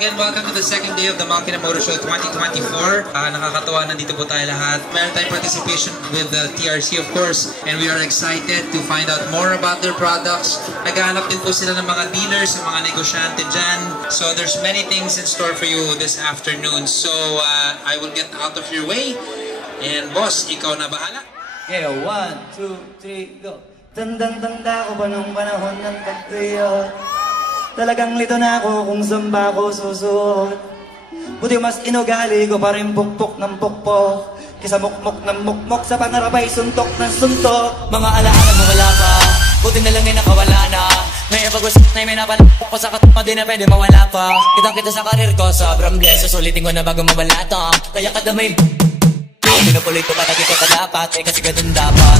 again, welcome to the second day of the Makina Motor Show 2024. Nakakatawa, nandito po tayo lahat. Meron tayong participation with the TRC, of course, and we are excited to find out more about their products. Naghahanap din po sila ng mga dealers, ng mga negosyante dyan. So there's many things in store for you this afternoon. So I will get out of your way. And boss, ikaw na bahala. Okay, 1, 2, 3, go. Tandang-tanda ko ba nung panahon ng pagtuyo? Talagang lito na ako kung saan ba ako susuot. Buti mas inugali ko pa rin pukpok ng pukpok, kisa mukmok ng mukmok sa pangarap ay suntok ng suntok. Mga alaala mo wala pa, buti na lang ay nakawala na. May pag-usap na may napalapok ko sa katuma di na pwede mawala pa. Kitang kita sa karir ko, sobrang bless. Susulitin ko na bago mawala to. Kaya kada may pinupuloy ko pa na dito ka dapat, eh kasi ganun dapat.